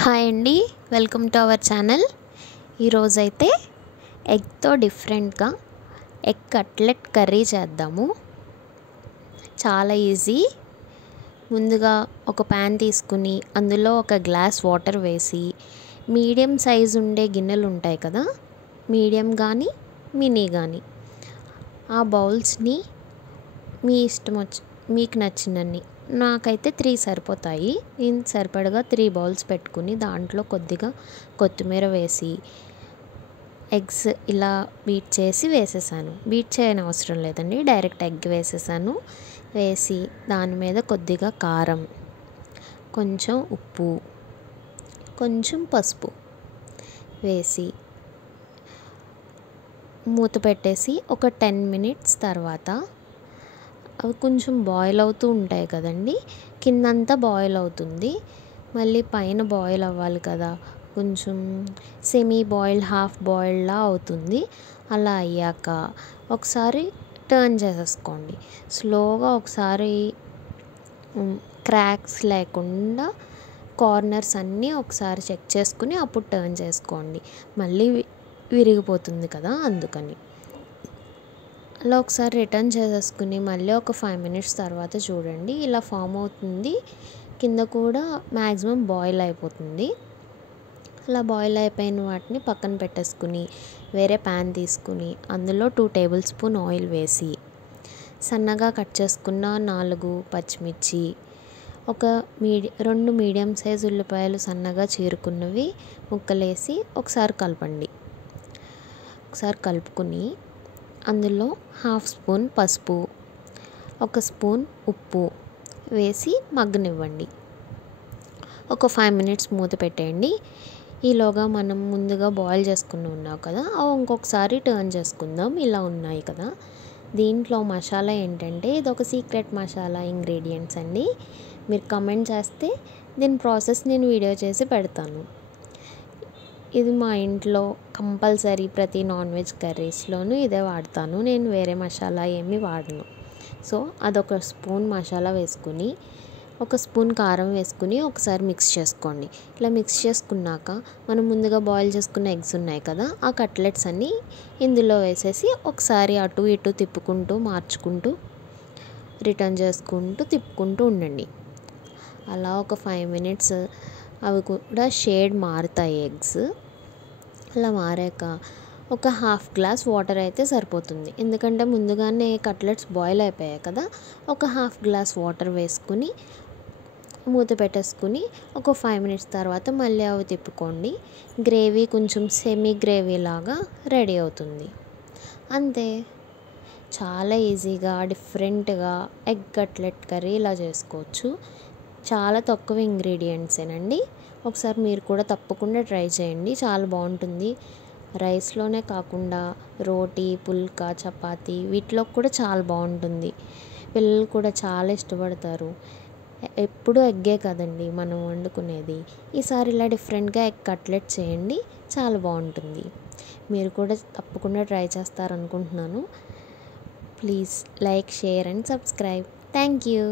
Hi అండి, welcome to our channel. ఈరోజైతే ఎగ్తో డిఫరెంట్గా ఎగ్ కట్లెట్ కర్రీ చేద్దాము. చాలా ఈజీ. ముందుగా ఒక ప్యాన్ తీసుకుని అందులో ఒక గ్లాస్ వాటర్ వేసి, మీడియం సైజు ఉండే గిన్నెలు ఉంటాయి కదా, మీడియం కానీ మినీ కానీ, ఆ బౌల్స్ని మీ ఇష్టం మీకు నచ్చినన్ని, నాకైతే 3 సరిపోతాయి. నేను సరిపడగా 3 బౌల్స్ పెట్టుకుని దాంట్లో కొద్దిగా కొత్తిమీర వేసి ఎగ్స్ ఇలా బీట్ చేసి వేసేసాను. బీట్ చేయని అవసరం లేదండి, డైరెక్ట్ ఎగ్ వేసేసాను. వేసి దాని మీద కొద్దిగా కారం, కొంచెం ఉప్పు, కొంచెం పసుపు వేసి మూత పెట్టేసి ఒక 10 మినిట్స్ తర్వాత అవి కొంచెం బాయిల్ అవుతూ ఉంటాయి కదండి, కిందంతా బాయిల్ అవుతుంది, మళ్ళీ పైన బాయిల్ అవ్వాలి కదా, కొంచెం సెమీ బాయిల్డ్ హాఫ్ బాయిల్డ్లా అవుతుంది. అలా అయ్యాక ఒకసారి టర్న్ చేసేసుకోండి. స్లోగా ఒకసారి క్రాక్స్ లేకుండా కార్నర్స్ అన్నీ ఒకసారి చెక్ చేసుకుని అప్పుడు టర్న్ చేసుకోండి. మళ్ళీ విరిగిపోతుంది కదా, అందుకని అలా ఒకసారి రిటర్న్ చేసేసుకుని మళ్ళీ ఒక 5 మినిట్స్ తర్వాత చూడండి, ఇలా ఫామ్ అవుతుంది. కింద కూడా మ్యాక్సిమం బాయిల్ అయిపోతుంది. అలా బాయిల్ అయిపోయిన వాటిని పక్కన పెట్టేసుకుని వేరే ప్యాన్ తీసుకుని అందులో 2 టేబుల్ స్పూన్ ఆయిల్ వేసి, సన్నగా కట్ చేసుకున్న 4 పచ్చిమిర్చి, ఒక 2 మీడియం సైజు ఉల్లిపాయలు సన్నగా చీరుకున్నవి ముక్కలేసి ఒకసారి కలపండి. ఒకసారి కలుపుకుని అందులో 1/2 స్పూన్ పసుపు, 1 స్పూన్ ఉప్పు వేసి మగ్గనివ్వండి. ఒక 5 మినిట్స్ మూత పెట్టేయండి. ఈలోగా మనం ముందుగా బాయిల్ చేసుకుని ఉన్నాం కదా, అవి ఇంకొకసారి టర్న్ చేసుకుందాం. ఇలా ఉన్నాయి కదా, దీంట్లో మసాలా ఏంటంటే ఇది ఒక సీక్రెట్ మసాలా ఇంగ్రీడియంట్స్ అండి. మీరు కమెంట్ చేస్తే దీని ప్రాసెస్ నేను వీడియో చేసి పెడతాను. ఇది మా ఇంట్లో కంపల్సరీ ప్రతి నాన్ వెజ్ కర్రీస్లోనూ ఇదే వాడతాను. నేను వేరే మసాలా ఏమీ వాడను. సో అదొక స్పూన్ మసాలా వేసుకుని 1 స్పూన్ కారం వేసుకుని ఒకసారి మిక్స్ చేసుకోండి. ఇలా మిక్స్ చేసుకున్నాక మనం ముందుగా బాయిల్ చేసుకున్న ఎగ్స్ ఉన్నాయి కదా, ఆ కట్లెట్స్ అన్నీ ఇందులో వేసేసి ఒకసారి అటు ఇటు తిప్పుకుంటూ మార్చుకుంటూ రిటర్న్ చేసుకుంటూ తిప్పుకుంటూ ఉండండి. అలా ఒక 5 మినిట్స్ అవి కూడా షేడ్ మారుతాయి ఎగ్స్. అలా మారాక ఒక 1/2 గ్లాస్ వాటర్ అయితే సరిపోతుంది, ఎందుకంటే ముందుగానే కట్లెట్స్ బాయిల్ అయిపోయాయి కదా. ఒక 1/2 గ్లాస్ వాటర్ వేసుకుని మూత పెట్టేసుకుని ఒక 5 మినిట్స్ తర్వాత మళ్ళీ అవి తిప్పుకోండి. గ్రేవీ కొంచెం సెమీ గ్రేవీ లాగా రెడీ అవుతుంది. అంతే, చాలా ఈజీగా డిఫరెంట్గా ఎగ్ కట్లెట్ కర్రీ ఇలా చేసుకోవచ్చు. చాలా తక్కువ ఇంగ్రీడియంట్సేనండి. ఒకసారి మీరు కూడా తప్పకుండా ట్రై చేయండి, చాలా బాగుంటుంది. రైస్లోనే కాకుండా రోటీ, పుల్కా, చపాతీ వీటిలో కూడా చాలా బాగుంటుంది. పిల్లలు కూడా చాలా ఇష్టపడతారు. ఎప్పుడు ఎగ్గే కదండి మనం వండుకునేది. ఈసారి ఇలా డిఫరెంట్గా ఎగ్ కట్లెట్ చేయండి, చాలా బాగుంటుంది. మీరు కూడా తప్పకుండా ట్రై చేస్తారనుకుంటున్నాను. Please like, share and subscribe. Thank you.